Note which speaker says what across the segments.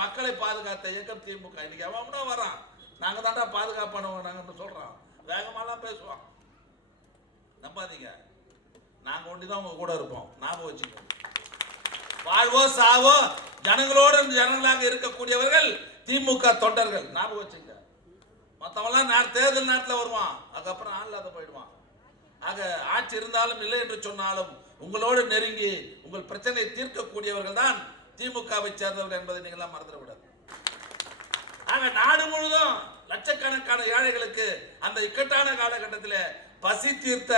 Speaker 1: மக்களை பாதுகாத்த இயக்கம் திமுக. இன்னைக்கு எவனோ வரான் நாங்க தாண்டா பாதுகாப்பானவங்க நாங்கன்னு சொல்றோம் வேகமாலாம் பேசுவோம் நம்பாதீங்க. நாங்க ஒண்டிதான் உங்க கூட இருப்போம். ஞாபகம் வச்சுக்கோங்க. வாழ்வோ சாவோ ஜனங்களோடு ஜனங்களாக இருக்கக்கூடியவர்கள் திமுக தொண்டர்கள். ஞாபகம் வச்சுங்க. மற்றவெல்லாம் நான் தேர்தல் நேரத்தில் வருவான். அதுக்கப்புறம் ஆள் இல்லாத போயிடுவான். ஆக ஆட்சி இருந்தாலும் இல்லை என்று சொன்னாலும் உங்களோடு நெருங்கி உங்கள் பிரச்சனையை தீர்க்கக்கூடியவர்கள் தான் திமுகவை சேர்ந்தவர்கள் என்பதை நீங்களாம் மறந்துடக்கூடாது. ஆக நாடு முழுதும் லட்சக்கணக்கான ஏழைகளுக்கு அந்த இக்கட்டான காலகட்டத்தில் பசி தீர்த்த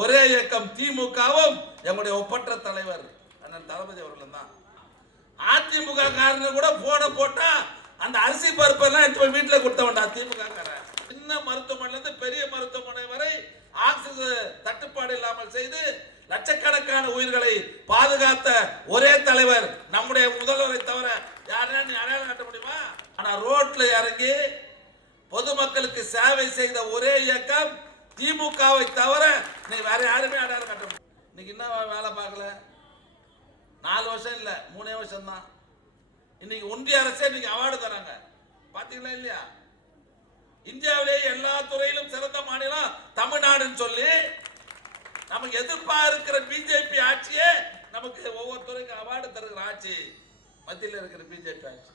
Speaker 1: ஒரே இயக்கம் திமுகவும் எங்களுடைய ஒப்பற்ற தலைவர் அண்ணன் தளபதி அவர்களும் தான். அதிமுக காரங்க கூட போன போட்டா அந்த அரிசி பருப்பு எல்லாம் எடுத்து போய் வீட்டுல கொடுத்தவன்டா திமுக காரன் சின்ன மருத்துவமனையிலேருந்து பெரிய மருத்துவமனை வரை ஆக்சிஜன் தட்டுப்பாடு இல்லாமல் செய்து லட்சக்கணக்கான உயிர்களை பாதுகாத்த ஒரே தலைவர் நம்முடைய முதல்வரை தவிர யாரா நீ அடையாளம் காட்ட முடியுமா? ஆனா ரோட்ல இறங்கி பொதுமக்களுக்கு சேவை செய்த ஒரே இயக்கம் திமுகவை தவிர நீ வேற யாருமே அடையாளம் காட்ட முடியும் இன்னைக்கு என்ன வேலை பார்க்கல? நாலு வருஷம் இல்லை மூணே வருஷம் தான் இன்னைக்கு ஒன்றிய அரசே இன்னைக்கு அவார்டு தராங்க. பார்த்தீங்களா இல்லையா? இந்தியாவிலேயே எல்லா துறையிலும் சிறந்த மாநிலம் தமிழ்நாடுன்னு சொல்லி நமக்கு எதிர்ப்பா இருக்கிற பிஜேபி ஆட்சியே நமக்கு ஒவ்வொரு துறைக்கும் அவார்டு தருகிற ஆட்சி. மத்தியில் இருக்கிற பிஜேபி ஆட்சி.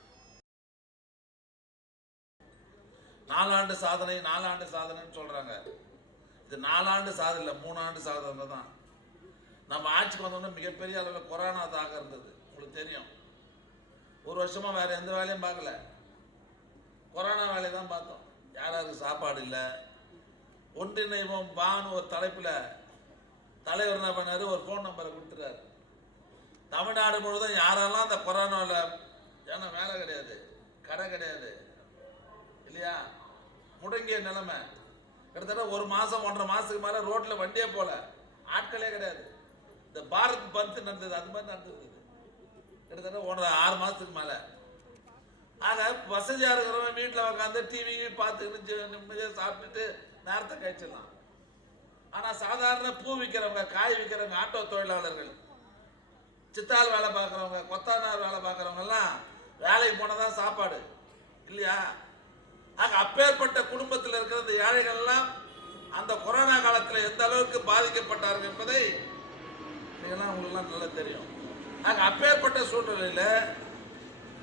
Speaker 1: நாலாண்டு சாதனை நாலாண்டு சாதனைன்னு சொல்றாங்க. இது நாலாண்டு சாதனை இல்லை மூணாண்டு சாதனை தான். நம்ம ஆட்சிக்கு வந்தோம்னா மிகப்பெரிய அளவில் கொரோனா தாக இருந்தது. உங்களுக்கு தெரியும். ஒரு வருஷமா வேற எந்த வேலையும் பார்க்கல. கொரோனா வேலையை தான் பார்த்தோம். யார் சாப்பாடு இல்லை? ஒன்றிணைவோம் பான்னு ஒரு தலைப்பில் தலைவர் என்ன பண்ணார்? ஒரு ஃபோன் நம்பரை கொடுத்துறாரு தமிழ்நாடு முழுவதும் யாரெல்லாம் அந்த கொரோனாவில் ஏன்னா வேலை கிடையாது கடை கிடையாது இல்லையா? முடங்கிய நிலைமை. கிட்டத்தட்ட ஒரு மாதம் ஒன்றரை மாதத்துக்கு மேலே ரோட்டில் வண்டியே போகல ஆட்களே கிடையாது. இந்த பாரத் பந்த் நடந்தது அது மாதிரி நடந்தது கிட்டத்தட்ட ஒன்றரை ஆறு மாதத்துக்கு மேலே. ஆக வசதியாக இருக்கிறவங்க வீட்டில் உட்காந்து டிவி பார்த்துக்கிட்டு நிம்மதியாக சாப்பிட்டுட்டு நேரத்தை கழிச்சிடலாம். ஆனா சாதாரண பூ விற்கிறவங்க காய் விற்கிறவங்க ஆட்டோ தொழிலாளர்கள் சித்தால் வேலை பார்க்குறவங்க கொத்தானார் வேலை பார்க்குறவங்க எல்லாம் வேலைக்கு போனதான் சாப்பாடு. இல்லையா? ஆக அப்பேற்பட்ட குடும்பத்தில் இருக்கிற அந்த ஏழைகள் எல்லாம் அந்த கொரோனா காலத்தில் எந்த அளவுக்கு பாதிக்கப்பட்டார்கள் என்பதை இதெல்லாம் உங்களுக்குலாம் நல்லா தெரியும். ஆக அப்பேற்பட்ட சூழ்நிலையில்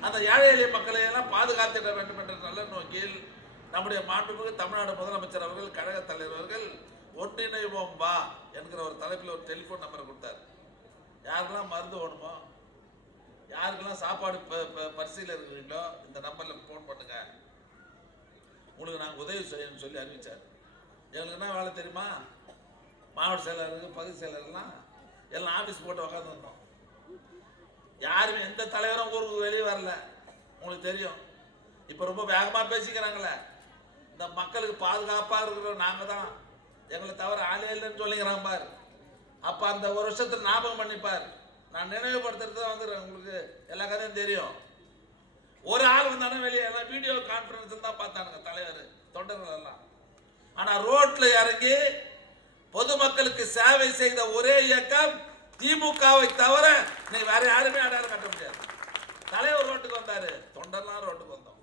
Speaker 1: அந்த ஏழை எளிய மக்களை எல்லாம் பாதுகாத்திட வேண்டும் என்ற நல்ல நோக்கில் நம்முடைய மாண்புமிகு தமிழ்நாடு முதலமைச்சர் அவர்கள் கழக தலைவர் அவர்கள் ஒன்றிணைவோம் வா என்கிற ஒரு தலைப்பில் ஒரு டெலிஃபோன் நம்பரை கொடுத்தார். யாருக்கெல்லாம் மருந்து வேணுமோ யாருக்கெல்லாம் சாப்பாடு ப- பரிசையில் இருக்கிறீங்களோ இந்த நம்பரில் ஃபோன் பண்ணுங்க. உங்களுக்கு நாங்கள் உதவி செய்யணும்னு சொல்லி அறிவித்தார் எங்களுக்கு என்ன வேலை தெரியுமா? மாவட்ட செயலாளருக்கு பகுதி செயலாளர்லாம் எல்லாம் ஆஃபீஸ் போட்டு உட்காந்துருந்தோம் யாருமே எந்த தலைவரும் ஊருக்கு வெளியே வரல. உங்களுக்கு தெரியும். இப்போ ரொம்ப வேகமாக பேசிக்கிறாங்களே. இந்த மக்களுக்கு பாதுகாப்பாக இருக்கிற நாங்கள் தான் எங்களை தவிர ஆளே இல்லைன்னு சொல்லிக்கிறான் பார். அப்போ அந்த ஒரு வருஷத்தை ஞாபகம் பண்ணிப்பார். நான் நினைவுபடுத்துறது தான் வந்துடுறேன் உங்களுக்கு எல்லா கதையும் தெரியும். ஒரு ஆள் வந்தானே வெளியே எல்லாம் வீடியோ கான்ஃபரன்ஸ் தான் பார்த்தானுங்க தலைவர் தொண்டர்கள் எல்லாம். ஆனால் ரோட்டில் இறங்கி பொதுமக்களுக்கு சேவை செய்த ஒரே இயக்கம் திமுகவை தவிர நீ வேற யாருமே அடையாளம் கட்ட முடியாது. தலைவர் ரோட்டுக்கு வந்தாரு. தொண்டர்லாம் ரோட்டுக்கு வந்தோம்.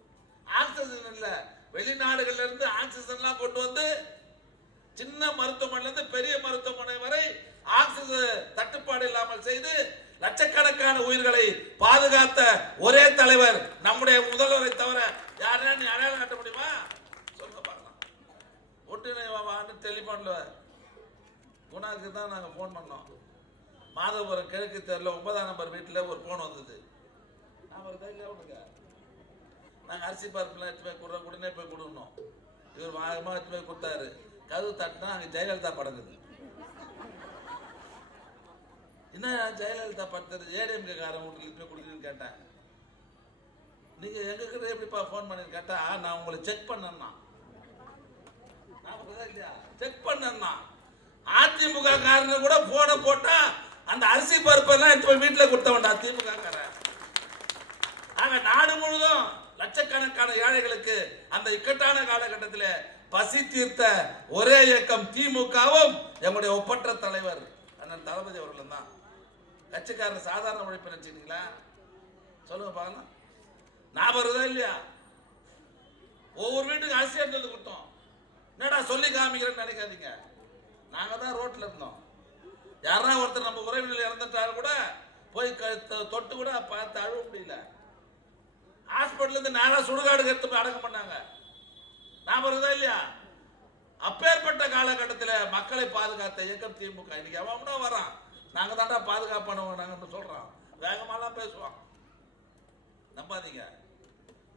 Speaker 1: ஆக்சிஜன் இல்லை. வெளிநாடுகள்ல இருந்து ஆக்சிஜன்லாம் கொண்டு வந்து சின்ன மருத்துவமனையிலிருந்து பெரிய மருத்துவமனை வரை ஆக்சிஜன் தட்டுப்பாடு இல்லாமல் செய்து லட்சக்கணக்கான உயிர்களை பாதுகாத்த ஒரே தலைவர் நம்முடைய முதல்வரை தவிர யாரையா நீ அடையாளம் காட்ட முடியுமா? சொல்ல பார்க்கலாம். ஒட்டுணைவான்னு டெலிஃபோன்ல குணாக்கு தான் நாங்கள் ஃபோன் பண்ணோம். மாதவபுரம் கிழக்கு தெருல ஒன்பதாம் நம்பர் வீட்டில் ஒரு ஃபோன் வந்தது. நான் ஒரு கையில் விடுங்க நாங்கள் அரிசி பருப்புலாம் எடுத்து போய் கொடுறோம் உடனே போய் கொடுக்கணும். இவர் வேகமாக எடுத்து போய் கொடுத்தாரு. கதவு தட்டினா அங்கே ஜெயலலிதா படங்குது என்ன ஜெயலலிதா படுத்துறது ஏடிஎம்கே காரன் வீட்டுக்கு போய் கொடுக்குறீங்கன்னு கேட்டேன். நீங்கள் எங்ககிட்ட எப்படிப்பா ஃபோன் பண்ணி கேட்டா நான் உங்களை செக் பண்ணேன்னா. செக் பண்ணேன்னா. அதிமுக காரங்க கூட போன போட்டா அந்த அரிசி பருப்பெல்லாம் எடுத்து போய் வீட்டில் கொடுத்தவன்டா திமுக காரன். ஆக நாடு முழுதும் லட்சக்கணக்கான ஏழைகளுக்கு அந்த இக்கட்டான காலகட்டத்தில் பசி தீர்த்த ஒரே இயக்கம் திமுகவும் எங்களுடைய ஒப்பற்ற தலைவர் அண்ணன் தளபதி அவர்களும் தான். கட்சிக்காரர் சாதாரண உழைப்பு நினைச்சுங்களா சொல்லுங்க பார்க்கலாம் நான் வருதா இல்லையா? ஒவ்வொரு வீட்டுக்கு அரிசி எடுத்து கொடுத்தோம். என்னடா சொல்லி காமிக்கிறேன்னு நினைக்காதீங்க. நாங்கள் தான் ரோட்டில் இருந்தோம். யாரா ஒருத்தர் நம்ம உறவினர் இறந்துட்டாலும் கூட போய் க- தொ- தொட்டு கூட பார்த்து அழுவ முடியல. ஹாஸ்பிட்டல்லேருந்து இருந்து சுடுகாடு கருத்து அடக்கம் பண்ணாங்க. ஞாபகம் இருக்குதா இல்லையா? அப்பேற்பட்ட காலகட்டத்தில் மக்களை பாதுகாத்த இயக்கம் திமுக. இன்னைக்கு எவனோ வரான் நாங்கள் தாண்டா பாதுகாப்பானவங்க நாங்கன்னு சொல்கிறோம் வேகமாலாம் பேசுவோம் நம்பாதீங்க.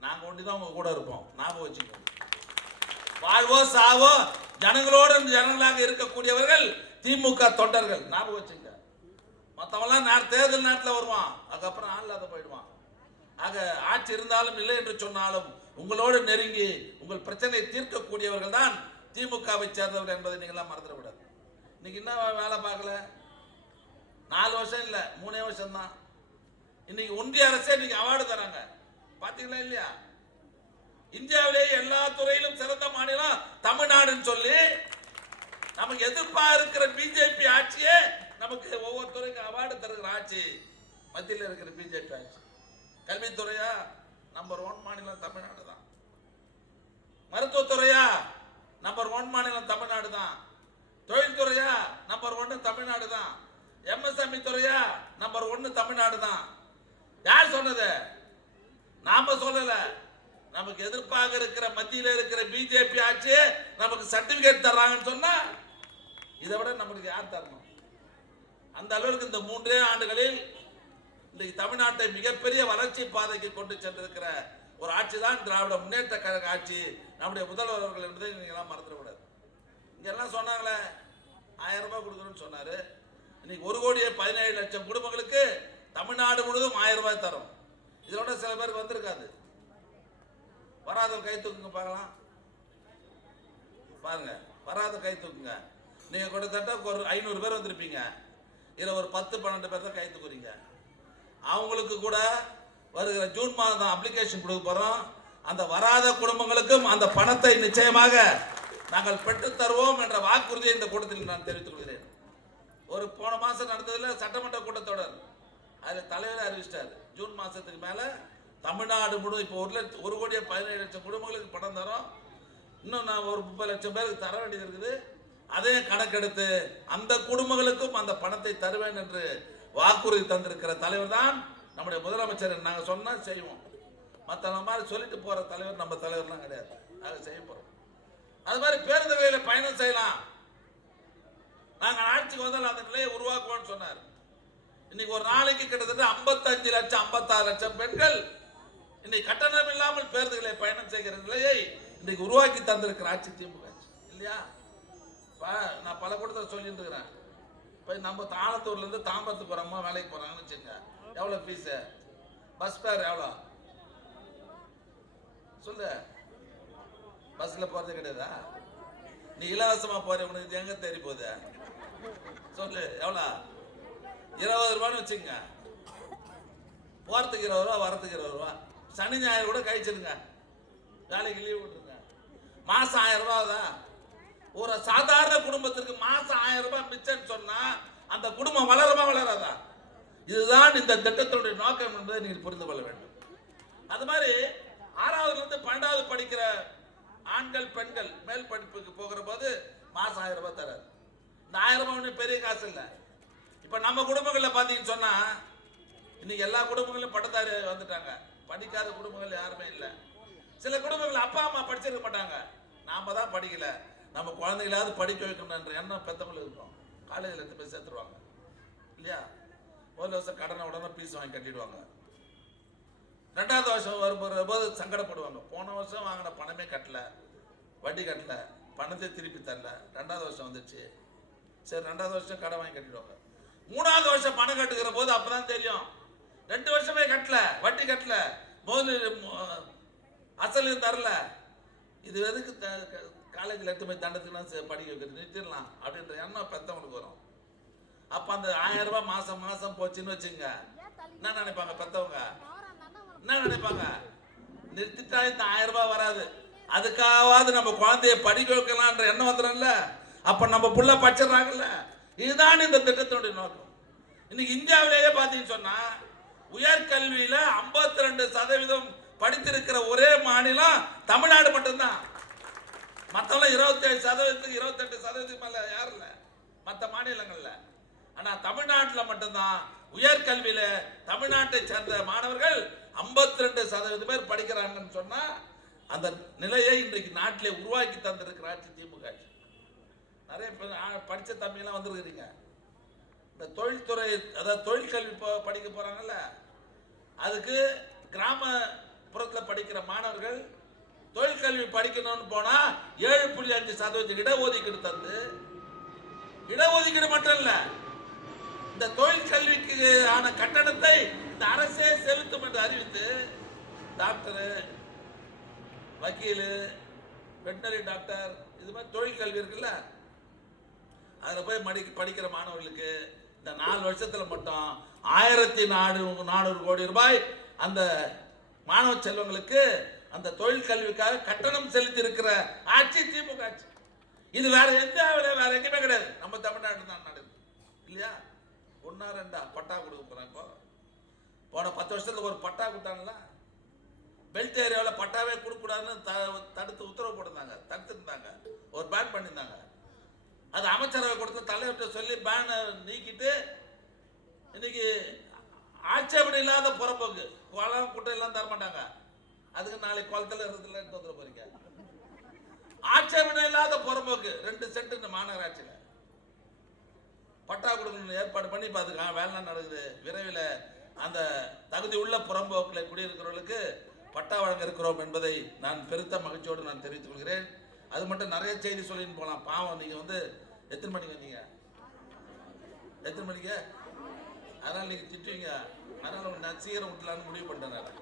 Speaker 1: நாங்கள் ஒண்டி தான் உங்க கூட இருப்போம். ஞாபகம் வச்சுக்கோங்க. வாழ்வோ சாவோ ஜனங்களோடு ஜனங்களாக இருக்கக்கூடியவர்கள் திமுக தொண்டர்கள். ஞாபகம் வச்சுங்க. மற்றவெல்லாம் நான் தேர்தல் நேரத்தில் வருவான். அதுக்கப்புறம் ஆள் இல்லாத போயிடுவான். ஆக ஆட்சி இருந்தாலும் இல்லை என்று சொன்னாலும் உங்களோடு நெருங்கி உங்கள் பிரச்சனையை தீர்க்கக்கூடியவர்கள் தான் திமுகவை சேர்ந்தவர்கள் என்பதை நீங்களாம் மறந்துடக்கூடாது இன்னைக்கு என்ன வேலை பார்க்கல? நாலு வருஷம் இல்லை மூணே வருஷம் தான் இன்னைக்கு ஒன்றிய அரசே இன்னைக்கு அவார்டு தராங்க. பார்த்தீங்களா இல்லையா? இந்தியாவிலேயே எல்லா துறையிலும் சிறந்த மாநிலம் தமிழ்நாடுன்னு சொல்லி நமக்கு எதிர்ப்பா இருக்கிற பிஜேபி ஆட்சியே நமக்கு ஒவ்வொரு துறைக்கு அவார்டு தருகிற ஆட்சி மத்தியில் இருக்கிற பிஜேபி ஆட்சி. கல்வித்துறையா? நம்பர் ஒன் மாநிலம் தமிழ்நாடு. மருத்துவத்துறையா? நம்பர் ஒன் மாநிலம் தமிழ்நாடு தான் தொழில்துறையா நம்பர் ஒன்று தமிழ்நாடு தான் எம்எஸ்எம்இ துறையா? நம்பர் ஒன்று தமிழ்நாடு தான் யார் சொன்னது? நாம சொல்லல. நமக்கு எதிர்ப்பாக இருக்கிற மத்தியில் இருக்கிற பிஜேபி ஆட்சி நமக்கு சர்டிபிகேட் தர்றாங்கன்னு சொன்னா இதை விட நமக்கு யார் தரணும்? அந்த அளவுக்கு இந்த மூன்றே ஆண்டுகளில் இன்றைக்கு தமிழ்நாட்டை மிகப்பெரிய வளர்ச்சி பாதைக்கு கொண்டு சென்றிருக்கிற ஒரு ஆட்சி தான் திராவிட முன்னேற்ற கழக ஆட்சி. நம்முடைய முதல்வர் அவர்கள் என்பதை நீங்கள்லாம் மறந்துடக்கூடாது. இங்கே எல்லாம் சொன்னாங்களே ஆயிரம் ரூபாய் கொடுக்குறோன்னு சொன்னார். இன்னைக்கு ஒரு கோடியே பதினேழு லட்சம் குடும்பங்களுக்கு தமிழ்நாடு முழுவதும் ஆயிரம் ரூபாய் தரும். இதோட சில பேருக்கு வந்திருக்காது. வராதவங்க கை தூக்குங்க பார்க்கலாம். பாருங்க வராத கை தூக்குங்க. நீங்கள் கிட்டத்தட்ட ஒரு ஐநூறு பேர் வந்திருப்பீங்க. இதில் ஒரு பத்து பன்னெண்டு பேர் தான் கை தூக்குறீங்க. அவங்களுக்கு கூட வருகிற ஜூன் மாதம் தான் அப்ளிகேஷன் கொடுக்க போகிறோம் அந்த வராத குடும்பங்களுக்கும் அந்த பணத்தை நிச்சயமாக நாங்கள் பெற்று தருவோம் என்ற வாக்குறுதியை இந்த கூட்டத்தில் நான் தெரிவித்துக் கொள்கிறேன். ஒரு போன மாதம் நடந்ததில் சட்டமன்ற கூட்டத்தொடர். அதில் தலைவர் அறிவிச்சிட்டார். ஜூன் மாதத்துக்கு மேலே தமிழ்நாடு முழு இப்போ ஒரு லட்சம் ஒரு கோடியே பதினேழு லட்சம் குடும்பங்களுக்கு பணம் தரோம். இன்னும் நான் ஒரு முப்பது லட்சம் பேருக்கு தர வேண்டியது இருக்குது. அதையும் கணக்கெடுத்து அந்த குடும்பங்களுக்கும் அந்த பணத்தை தருவேன் என்று வாக்குறுதி தந்திருக்கிற தலைவர் தான் நம்முடைய முதலமைச்சர் நாங்கள் சொன்னால் செய்வோம். மற்ற மாதிரி சொல்லிட்டு போற தலைவர் நம்ம தலைவர்லாம் கிடையாது. நாங்கள் செய்ய போறோம். அது மாதிரி பேருந்து வழியில் பயணம் செய்யலாம். நாங்கள் ஆட்சிக்கு வந்தால் அந்த நிலையை உருவாக்குவோம்னு சொன்னார். இன்னைக்கு ஒரு நாளைக்கு கிட்டத்தட்ட 55 லட்சம் 56 லட்சம் பெண்கள் இன்னைக்கு கட்டணம் இல்லாமல் பேருந்துகளை பயணம் செய்கிற நிலையை இன்னைக்கு உருவாக்கி தந்திருக்கிற ஆட்சி திமுக. ஆட்சி இல்லையா நான் பல கூட்டத்தில் சொல்லிட்டு இருக்கிறேன். இப்போ நம்ம தாளத்தூர்ல இருந்து போகிறோமா வேலைக்கு போகிறாங்கன்னு வச்சுங்க எவ்வளோ ஃபீஸு பஸ் ஃபேர் எவ்வளோ சொல்லு பஸ்ல போறது கிடையாதா? நீ இலவசமா போற உனக்கு எங்க தேடி போகுது? சொல்லு எவ்வளோ? இருபது ரூபான்னு வச்சுங்க போறதுக்கு இருபது ரூபா வரதுக்கு இருபது ரூபா. சனி ஞாயிறு கூட கழிச்சிருங்க வேலைக்கு லீவ் விட்டுருங்க. மாசம் ஆயிரம் ரூபா தான் ஒரு சாதாரண குடும்பத்திற்கு மாசம் ஆயிரம் ரூபாய் மிச்சம்னு சொன்னா அந்த குடும்பம் வளருமா வளராதா? இதுதான் இந்த திட்டத்தினுடைய நோக்கம் என்பதை நீங்கள் புரிந்து கொள்ள வேண்டும். அது மாதிரி ஆறாவதுல இருந்து பன்னெண்டாவது படிக்கிற ஆண்கள் பெண்கள் மேல் படிப்புக்கு போகிற போது மாசம் ஆயிரம் ரூபாய் தராரு. இந்த ஆயிரம் ரூபாய் ஒன்றும் பெரிய காசு இல்லை. இப்போ நம்ம குடும்பங்களில் பார்த்தீங்கன்னு சொன்னால் இன்னைக்கு எல்லா குடும்பங்களும் பட்டதாரி வந்துட்டாங்க. படிக்காத குடும்பங்கள் யாருமே இல்லை. சில குடும்பங்கள் அப்பா அம்மா படிச்சிருக்க மாட்டாங்க. நாம தான் படிக்கல. நம்ம குழந்தைகளாவது படிக்க வைக்கணுன்ற எண்ணம் பெத்தவங்களுக்கு இருக்கும். காலேஜில் எடுத்து போய் சேர்த்துருவாங்க. இல்லையா? ஒரு வருஷம் கடனை உடனே பீஸ் வாங்கி கட்டிடுவாங்க. ரெண்டாவது வருஷம் வரும்போது போது சங்கடப்படுவாங்க. போன வருஷம் வாங்கின பணமே கட்டல. வட்டி கட்டல. பணத்தை திருப்பி தரல. ரெண்டாவது வருஷம் வந்துச்சு. சரி ரெண்டாவது வருஷம் கடை வாங்கி கட்டிடுவாங்க. மூணாவது வருஷம் பணம் கட்டுகிற போது அப்பதான் தெரியும். ரெண்டு வருஷமே கட்டல. வட்டி கட்டல. முதல்ல மு- தரல. இது எதுக்கு காலேஜில் எடுத்து போய் தண்டத்துக்குலாம் படிக்க வைக்கிறது? நிறுத்திடலாம். அப்படின்ற எண்ணம் பெத்தவனுக்கு வரும். அப்ப அந்த ஆயிரம் ரூபாய் மாசம் மாசம் போச்சுன்னு வச்சுங்க என்ன நினைப்பாங்க பெத்தவங்க? என்ன நினைப்பாங்க? நிறுத்திட்டா இந்த ஆயிரம் ரூபாய் வராது. அதுக்காவது நம்ம குழந்தைய படிக்க வைக்கலான்ற எண்ணம் வந்துடும்ல? அப்ப நம்ம புள்ள பச்சிடுறாங்கல்ல இதுதான் இந்த திட்டத்தினுடைய நோக்கம். இன்னைக்கு இந்தியாவிலேயே பார்த்தீங்கன்னு சொன்னா உயர்கல்வியில 52% ரெண்டு சதவீதம் படித்திருக்கிற ஒரே மாநிலம் தமிழ்நாடு மட்டும்தான். மற்றவங்க இருபத்தேழு சதவீதத்துக்கு இருபத்தெட்டு சதவீதத்துக்கு மேல யாரும் இல்லை. மற்ற மாநிலங்கள்ல. ஆனா தமிழ்நாட்டில் மட்டும்தான் உயர்கல்வியில தமிழ்நாட்டை சேர்ந்த மாணவர்கள் 52% ரெண்டு சதவீதம் பேர் படிக்கிறாங்கன்னு சொன்னால் அந்த நிலையை இன்றைக்கு நாட்டிலே உருவாக்கி தந்திருக்கிற ஆட்சி திமுக. ஆட்சி நிறைய பேர் தம்பியெல்லாம் வந்திருக்கிறீங்க. இந்த தொழில்துறை அதாவது தொழிற்கல்வி போ- படிக்க போகிறாங்கல்ல அதுக்கு கிராமப்புறத்தில் படிக்கிற மாணவர்கள் தொழிற்கல்வி படிக்கணும்னு போனால் ஏழு புள்ளி அஞ்சு சதவீதம் இடஒதுக்கீடு தந்து இடஒதுக்கீடு மட்டும் இல்லை இந்த தொழிற்கல்விக்கு ஆன கட்டணத்தை இந்த அரசே செலுத்தும் என்று அறிவித்து டாக்டரு வக்கீலு வெட்டினரி டாக்டர் இது மாதிரி தொழில் கல்வி இருக்குல்ல அதில் போய் மடி படிக்கிற மாணவர்களுக்கு இந்த நாலு வருஷத்தில் மட்டும் ஆயிரத்தி நாடு நானூறு கோடி ரூபாய் அந்த மாணவ செல்வங்களுக்கு அந்த தொழில் கல்விக்காக கட்டணம் செலுத்தி இருக்கிற ஆட்சி திமுக ஆட்சி. இது வேற எந்த வேற எங்கேயுமே கிடையாது. நம்ம தமிழ்நாடு தான் நடக்குது. இல்லையா? ஒன்றா ரெண்டா? பட்டா கொடுக்க போறேன் இப்போ. போன பத்து வருஷத்தில் ஒரு பட்டா கொடுத்தாங்களா பெல்ட் ஏரியாவில் பட்டாவே கொடுக்கக்கூடாதுன்னு த- தடுத்து உத்தரவு போட்டிருந்தாங்க. தடுத்துருந்தாங்க. ஒரு பேன் பண்ணியிருந்தாங்க. அது அமைச்சரவை கொடுத்த தலைவர்கிட்ட சொல்லி பேனை நீக்கிட்டு இன்னைக்கு ஆட்சேபனை இல்லாத புறப்போக்கு குளம் குட்டை எல்லாம் தர மாட்டாங்க அதுக்கு நாளைக்கு குளத்துல இருக்கிறதுல எடுத்து வந்துட போறீங்க. ஆட்சேபனை இல்லாத புறம்போக்கு. ரெண்டு சென்ட் இந்த மாநகராட்சியில். பட்டா கொடுக்கணும்னு ஏற்பாடு பண்ணி பார்த்துக்கலாம் வேலை நடக்குது? விரைவில் அந்த தகுதி உள்ள புறம்போக்கில் குடியிருக்கிறவர்களுக்கு பட்டா வழங்க இருக்கிறோம் என்பதை நான் பெருத்த மகிழ்ச்சியோடு நான் தெரிவித்துக் கொள்கிறேன். அது மட்டும் நிறைய செய்தி சொல்லின்னு போகலாம். பாவம் நீங்கள் வந்து எத்தனை மணிக்கு வந்தீங்க? எத்தனை மணிக்கு? அதனால் நீங்கள் திட்டுவீங்க. அதனால் நான் சீக்கிரம் விட்டலான்னு முடிவு பண்ணிட்டேன் நான்.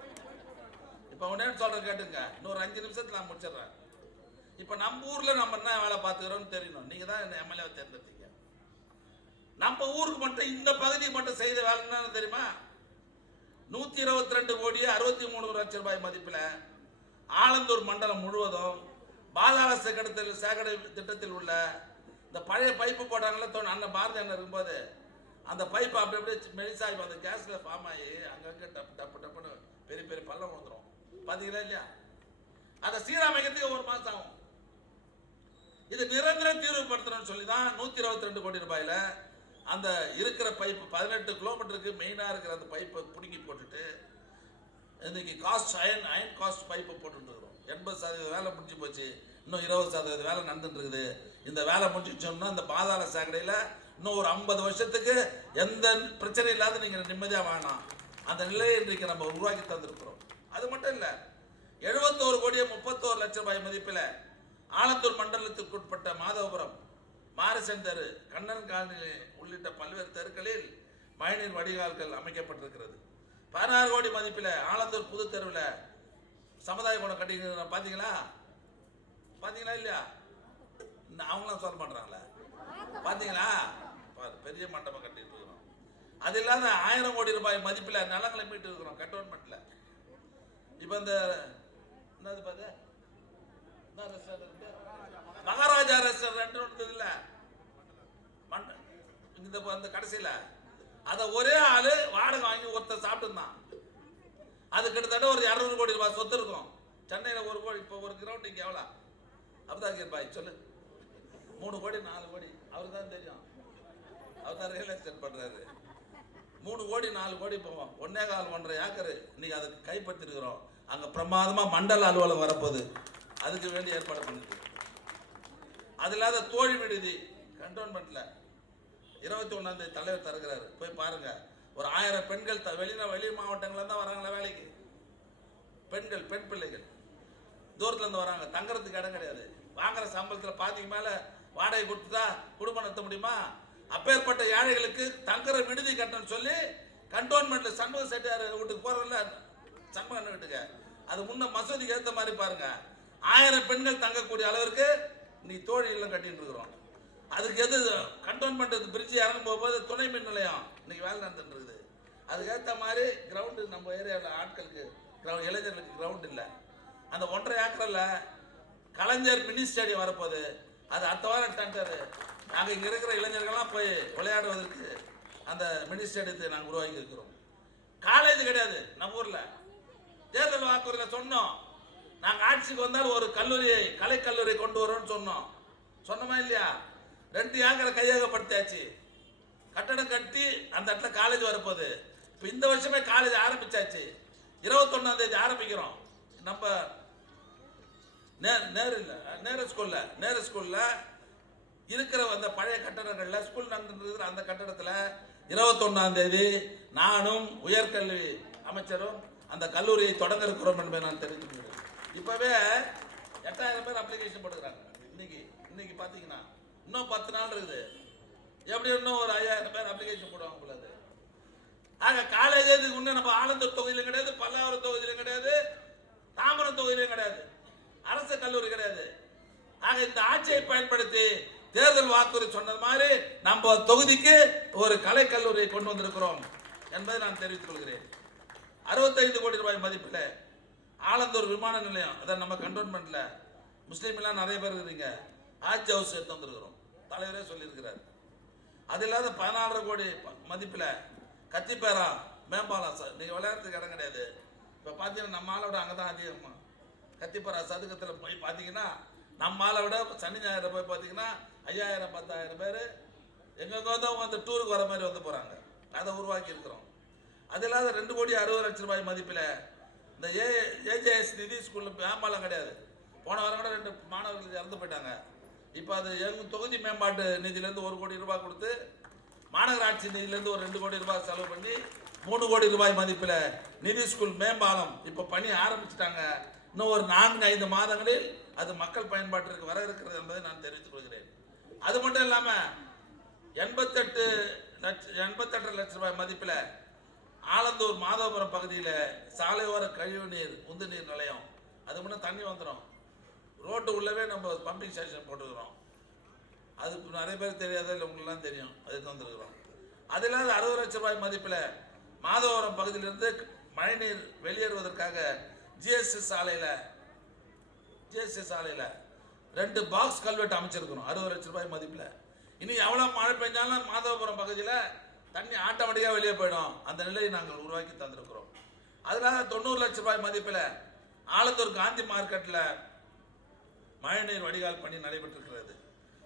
Speaker 1: இப்போ உடனே சொல்கிறேன் கேட்டுங்க. இன்னொரு அஞ்சு நிமிஷத்தில் நான் முடிச்சிடுறேன். இப்போ நம்ம ஊரில் நம்ம என்ன வேலை பார்த்துக்கிறோம்னு தெரியணும். நீங்கள் தான் என்ன எம்எல்ஏவை தேர்ந்தெடுத்தீங்க. நம்ம ஊருக்கு மட்டும் இந்த பகுதிக்கு மட்டும் செய்த வேலை என்னன்னு தெரியுமா? நூத்தி இருபத்தி ரெண்டு கோடி அறுபத்தி மூணு லட்சம் ரூபாய் மதிப்பில் ஆலந்தூர் மண்டலம் முழுவதும் பாதாள சேகரத்தில் சேகர திட்டத்தில் உள்ள இந்த பழைய பைப்பு போட்டாங்கல்ல தோணும் அண்ணன் பாரதி அண்ணன் இருக்கும்போது அந்த பைப்பு அப்படி அப்படியே மெலிசாகி அந்த கேஸில் ஃபார்ம் ஆகி அங்கங்கே டப்பு டப்பு டப்புன்னு பெரிய பெரிய பள்ளம் வந்துடும் பார்த்தீங்களா இல்லையா? அதை சீரமைக்கிறதுக்கு ஒரு மாதம் ஆகும். இது நிரந்தர தீர்வுபடுத்தணும்னு சொல்லி தான் நூற்றி இருபத்தி ரெண்டு கோடி ரூபாயில அந்த இருக்கிற பைப்பு பதினெட்டு கிலோமீட்டருக்கு மெயினாக இருக்கிற அந்த பைப்பை பிடுங்கி போட்டுட்டு இன்றைக்கி காஸ்ட் அயன் அயன் காஸ்ட் பைப்பை போட்டுருக்குறோம் இருக்கிறோம் எண்பது சதவீத வேலை முடிஞ்சு போச்சு. இன்னும் இருபது சதவீத வேலை நடந்துட்டுருக்குது. இந்த வேலை முடிஞ்சிச்சோம்னா இந்த பாதாள சாக்கடையில் இன்னும் ஒரு ஐம்பது வருஷத்துக்கு எந்த பிரச்சனையும் இல்லாத நீங்கள் நிம்மதியாக வாழலாம். அந்த நிலையை இன்றைக்கு நம்ம உருவாக்கி தந்திருக்கிறோம். அது மட்டும் இல்லை எழுபத்தோரு கோடியே முப்பத்தோரு லட்சம் ரூபாய் மதிப்பில் ஆலத்தூர் மண்டலத்துக்கு உட்பட்ட மாதவபுரம் மாரசன் தெரு கண்ணன் காலனி உள்ளிட்ட பல்வேறு தெருக்களில் மழைநீர் வடிகால்கள் அமைக்கப்பட்டிருக்கிறது. பதினாறு கோடி மதிப்பில் ஆலந்தூர் புது தெருவில் சமுதாய குணம் கட்டி பார்த்தீங்களா பார்த்தீங்களா இல்லையா? இன்னும் அவங்களும் சொல்ல மாட்டாங்களே பார்த்தீங்களா பாரு, பெரிய மண்டபம் கட்டிட்டு இருக்கிறோம். அது இல்லாத ஆயிரம் கோடி ரூபாய் மதிப்பில் நிலங்களை மீட்டு இருக்கிறோம் கட்டோன்மெண்ட்டில் இப்போ இந்த என்னது பார்த்து என்ன ரெஸ்டாரண்ட் மகாராஜா ரெஸ்டாரண்ட் இருந்தது இல்ல இந்த அந்த கடைசியில. அத ஒரே ஆளு வாடகை வாங்கி ஒருத்தர் சாப்பிட்டுருந்தான். அது கிட்டத்தட்ட ஒரு இரநூறு கோடி ரூபாய் சொத்து இருக்கும். சென்னையில ஒரு கோடி இப்போ ஒரு கிரவுண்ட் இங்கே எவ்வளோ அப்தாகிர் பாய் சொல்லு. மூணு கோடி நாலு கோடி. அவருக்கு தான் தெரியும். அவர் தான் ரியல் எஸ்டேட் பண்ணுறாரு மூணு கோடி நாலு கோடி போவோம் ஒன்னே கால் ஒன்றரை ஏக்கர் இன்னைக்கு அதை கைப்பற்றிருக்கிறோம். அங்கே பிரமாதமாக மண்டல அலுவலகம் வரப்போகுது. அதுக்கு வேண்டி ஏற்பாடு பண்ணிருக்கு அது இல்லாத தோழி விடுதி. கண்டோன்மெண்ட்ல இருபத்தி ஒன்றாந்தேதி தேதி தலைவர் தருகிறாரு போய் பாருங்க. ஒரு ஆயிரம் பெண்கள் த- வெளிநா வெளி மாவட்டங்கள்ல தான் வராங்களா வேலைக்கு? பெண்கள் பெண் பிள்ளைகள். தூரத்துல இருந்து வராங்க. தங்குறதுக்கு இடம் கிடையாது. வாங்குற சம்பளத்தில் பாதிக்கு மேல வாடகை கொடுத்துட்டா குடும்பம் நடத்த முடியுமா? அப்பேற்பட்ட ஏழைகளுக்கு தங்குற விடுதி கட்டணும்னு சொல்லி கண்டோன்மெண்ட்ல சண்முக செட்டியார் வீட்டுக்கு போறதில்ல சண்முக வீட்டுக்கு. அது முன்ன மசூதிக்கு ஏற்ற மாதிரி பாருங்க. ஆயிரம் பெண்கள் தங்கக்கூடிய அளவிற்கு இன்னைக்கு தோழி இல்லம் கட்டிட்டு இருக்கிறோம் அதுக்கு எது கண்டோன்மெண்ட் பிரிட்ஜ் இறங்கும் போகும்போது துணை மின் நிலையம். இன்னைக்கு வேலை நடந்துட்டு இருக்குது அதுக்கேற்ற மாதிரி கிரவுண்டு நம்ம ஏரியாவில் ஆட்களுக்கு கிரவுண்ட் இளைஞர்களுக்கு கிரவுண்ட் இல்லை. அந்த ஒன்றரை ஏக்கரில் கலைஞர் மினி ஸ்டேடியம் வரப்போகுது. அது அடுத்த வாரம் டெண்டரு நாங்கள் இங்கே இருக்கிற இளைஞர்கள்லாம் போய் விளையாடுவதற்கு அந்த மினி ஸ்டேடியத்தை நாங்கள் உருவாக்கி இருக்கிறோம் காலேஜ் கிடையாது நம்ம ஊரில். தேர்தல் வாக்குறுதியில் சொன்னோம். நாங்கள் ஆட்சிக்கு வந்தால் ஒரு கல்லூரியை கலைக்கல்லூரி கொண்டு வரோம்னு சொன்னோம். சொன்னோமா இல்லையா? ரெண்டு ஏக்கரை கையகப்படுத்தியாச்சு. கட்டடம் கட்டி அந்த இடத்துல காலேஜ் வரப்போகுது. இப்போ இந்த வருஷமே காலேஜ் ஆரம்பிச்சாச்சு. இருபத்தொன்னாம் தேதி ஆரம்பிக்கிறோம். நம்ம நேர் நேரு இல்லை நேரு ஸ்கூலில் நேரு ஸ்கூலில் இருக்கிற அந்த பழைய கட்டடங்களில் ஸ்கூல் நடந்துருக்கிற அந்த கட்டடத்தில் இருபத்தொன்னாம் தேதி நானும் உயர்கல்வி அமைச்சரும் அந்த கல்லூரியை தொடங்க இருக்கிறோம் என்பதை நான் தெரிஞ்சுக்கிறேன். இப்பவே எட்டாயிரம் பேர் அப்ளிகேஷன் போட்டுக்கிறாங்க. இன்னைக்கு இன்னைக்கு பார்த்தீங்கன்னா இன்னும் பத்து நாள் இருக்குது. எப்படி இன்னும் ஒரு ஐயாயிரம் பேர் அப்ளிகேஷன் போடுவாங்க உள்ளது ஆக காலேஜ் இதுக்கு முன்னே நம்ம ஆலந்தூர் தொகுதியிலும் கிடையாது பல்லாவரம் தொகுதியிலும் கிடையாது தாம்பரம் தொகுதியிலும் கிடையாது அரசு கல்லூரி கிடையாது. ஆக இந்த ஆட்சியை பயன்படுத்தி தேர்தல் வாக்குறுதி சொன்னது மாதிரி நம்ம தொகுதிக்கு ஒரு கலை கல்லூரியை கொண்டு வந்திருக்கிறோம் என்பதை நான் தெரிவித்துக் கொள்கிறேன். அறுபத்தைந்து கோடி ரூபாய் மதிப்பில் ஆலந்தூர் விமான நிலையம். அதான் நம்ம கண்டோன்மெண்ட்ல முஸ்லீம் எல்லாம் நிறைய பேர் இருக்கிறீங்க. ஆட்சி ஹவுஸ் எடுத்து வந்திருக்கிறோம். தலைவரே சொல்லியிருக்கிறார். அது இல்லாத பதினாலரை கோடி ப- மதிப்பில் கத்திப்பேரா மேம்பாலம் சார். நீங்கள் விளையாடுறதுக்கு இடம் கிடையாது. இப்போ பார்த்தீங்கன்னா நம்ம ஆளை விட அங்கே தான் அதிகமாக கத்திப்பேரா சதுக்கத்தில் போய் பார்த்தீங்கன்னா நம்ம ஆளை விட சனி ஞாயிறு போய் பார்த்தீங்கன்னா ஐயாயிரம் பத்தாயிரம் பேர் எங்கெங்க வந்து அவங்க வந்து டூருக்கு வர மாதிரி வந்து போகிறாங்க அதை உருவாக்கி இருக்கிறோம் அது இல்லாத ரெண்டு கோடி அறுபது லட்ச ரூபாய் மதிப்பில் இந்த ஏ ஏஜேஎஸ் நிதி ஸ்கூலில் மேம்பாலம் கிடையாது. போன வாரம் கூட ரெண்டு மாணவர்கள் இறந்து போயிட்டாங்க. இப்போ அது எங்கள் தொகுதி மேம்பாட்டு நிதியிலேருந்து ஒரு கோடி ரூபாய் கொடுத்து மாநகராட்சி நிதியிலேருந்து ஒரு ரெண்டு கோடி ரூபாய் செலவு பண்ணி மூணு கோடி ரூபாய் மதிப்பில் நிதி ஸ்கூல் மேம்பாலம் இப்போ பணி ஆரம்பிச்சிட்டாங்க. இன்னும் ஒரு நான்கு ஐந்து மாதங்களில் அது மக்கள் பயன்பாட்டிற்கு வர இருக்கிறது என்பதை நான் தெரிவித்துக் கொள்கிறேன். அது மட்டும் இல்லாமல் எண்பத்தெட்டு லட்ச எண்பத்தெட்டு லட்ச ரூபாய் மதிப்பில் ஆலந்தூர் மாதவபுரம் பகுதியில் சாலையோர கழிவு நீர் உந்து நீர் நிலையம். அது முன்னே தண்ணி வந்துடும் ரோட்டு உள்ளவே நம்ம பம்பிங் ஸ்டேஷன் போட்டுக்கிறோம். அது நிறைய பேர் தெரியாத இல்லை உங்களுக்குலாம் தெரியும். அதுக்கு வந்துருக்குறோம். அது இல்லாத அறுபது லட்ச ரூபாய் மதிப்பில் மாதவரம் பகுதியிலிருந்து மழைநீர் வெளியேறுவதற்காக ஜிஎஸ்டி சாலையில் ஜிஎஸ்டி சாலையில் ரெண்டு பாக்ஸ் கல்வெட்டு அமைச்சிருக்கிறோம். அறுபது லட்ச ரூபாய் மதிப்பில். இனி எவ்வளோ மழை பெஞ்சாலும் மாதவபுரம் பகுதியில் தண்ணி ஆட்டோமேட்டிக்காக வெளியே போயிடும். அந்த நிலையை நாங்கள் உருவாக்கி தந்திருக்கிறோம். அதனால தொண்ணூறு லட்ச ரூபாய் மதிப்பில் ஆலந்தூர் காந்தி மார்க்கெட்டில் மழைநீர் வடிகால் பணி நடைபெற்றிருக்கிறது.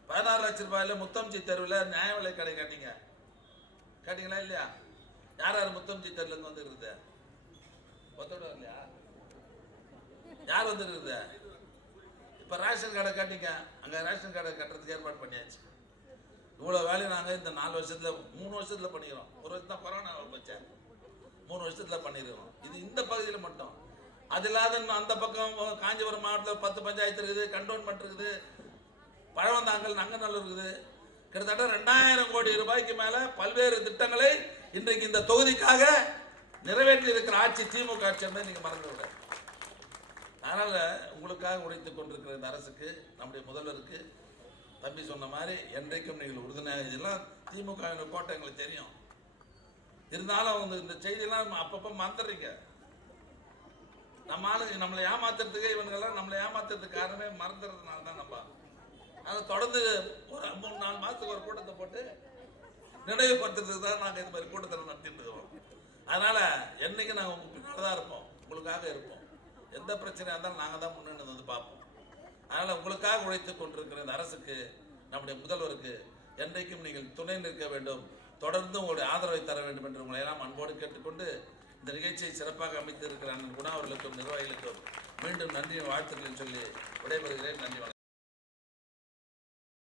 Speaker 1: பதினாறு லட்ச ரூபாயில முத்தம்ஜி தெருவில் நியாய விலை கடை கட்டிங்க. கேட்டீங்களா இல்லையா? யார் யார் முத்தம்ஜி தெருலேருந்து வந்துருக்குது? ஒத்தோட இல்லையா? யார் வந்துருக்குது? இப்போ ரேஷன் கடை கட்டிங்க. அங்கே ரேஷன் கடை கட்டுறதுக்கு ஏற்பாடு பண்ணியாச்சு. இவ்வளோ வேலையை நாங்கள் இந்த நாலு வருஷத்தில் மூணு வருஷத்தில் பண்ணிக்கிறோம். ஒரு வருஷம் தான் கொரோனா வச்சேன் மூணு வருஷத்தில் பண்ணியிருக்கோம் இது இந்த பகுதியில் மட்டும். அது இல்லாத இன்னும் அந்த பக்கம் காஞ்சிபுரம் மாவட்டத்தில் பத்து பஞ்சாயத்து இருக்குது கண்டோன்மெண்ட் இருக்குது பழவந்தாங்கல் நங்கநல்லூர் இருக்குது. கிட்டத்தட்ட ரெண்டாயிரம் கோடி ரூபாய்க்கு மேலே பல்வேறு திட்டங்களை இன்றைக்கு இந்த தொகுதிக்காக நிறைவேற்றி இருக்கிற ஆட்சி திமுக ஆட்சி என்பதை நீங்கள் மறந்து விட அதனால் உங்களுக்காக உழைத்து கொண்டிருக்கிற இந்த அரசுக்கு நம்முடைய முதல்வருக்கு தம்பி சொன்ன மாதிரி என்றைக்கும் நீங்கள் உறுதுணையாக இதெல்லாம் திமுக கோட்டை எங்களுக்கு தெரியும். இருந்தாலும் அவங்க இந்த செய்தியெல்லாம் அப்பப்போ மறந்துடுறீங்க. நம்ம ஆளுங்க நம்மளை ஏமாத்துறதுக்கு இவனுங்கெல்லாம் நம்மளை ஏமாத்துறதுக்கு காரணமே மறந்துடுறதுனால தான் நம்ம அதை தொடர்ந்து ஒரு மூணு நாலு மாதத்துக்கு ஒரு கூட்டத்தை போட்டு நினைவுபடுத்துறதுக்கு தான் நாங்கள் இது மாதிரி கூட்டத்தை நடத்திட்டு இருக்கிறோம் அதனால் என்னைக்கு நாங்கள் உங்கள் பின்னால் தான் இருப்போம். உங்களுக்காக இருப்போம். எந்த பிரச்சனையாக இருந்தாலும் நாங்கள் தான் முன்னேன்னு வந்து பார்ப்போம். அதனால் உங்களுக்காக உழைத்துக் கொண்டிருக்கிற இந்த அரசுக்கு நம்முடைய முதல்வருக்கு என்றைக்கும் நீங்கள் துணை நிற்க வேண்டும். தொடர்ந்து உங்களுடைய ஆதரவை தர வேண்டும் என்று உங்களை எல்லாம் அன்போடு கேட்டுக்கொண்டு இந்த நிகழ்ச்சியை சிறப்பாக அமைத்திருக்கிற அண்ணன் குணா அவர்களுக்கும் நிர்வாகிகளுக்கும் மீண்டும் நன்றியின் வாழ்த்துக்களை சொல்லி விடைபெறுகிறேன். நன்றி வணக்கம்.